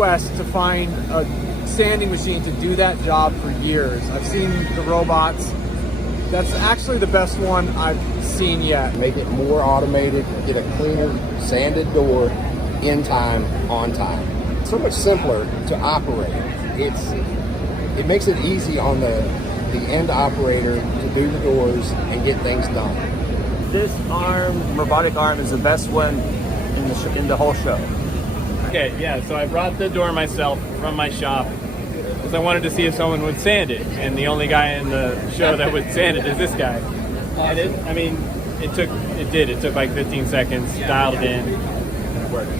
quest to find a sanding machine to do that job for years. I've seen the robots. That's actually the best one I've seen yet. Make it more automated, get a cleaner, sanded door in time, on time. So much simpler to operate. It makes it easy on the end operator to do the doors and get things done. This robotic arm, is the best one in the whole show. Okay, yeah, so I brought the door myself from my shop because I wanted to see if someone would sand it, and the only guy in the show that would sand it is this guy. And it took like 15 seconds, dialed it in, and it worked.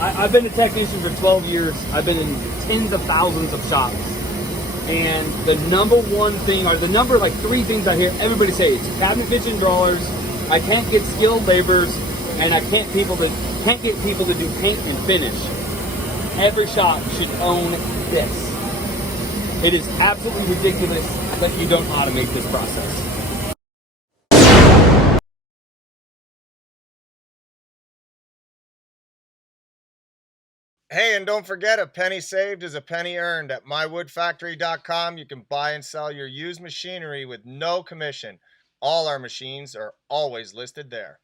I've been a technician for 12 years. I've been in tens of thousands of shops. And the number one thing, or the number like three things I hear everybody say is cabinet fits and drawers, I can't get skilled laborers, and I can't get people to do paint and finish. Every shop should own this. It is absolutely ridiculous that you don't automate this process. Hey, and don't forget, a penny saved is a penny earned. At mywoodfactory.com, you can buy and sell your used machinery with no commission. All our machines are always listed there.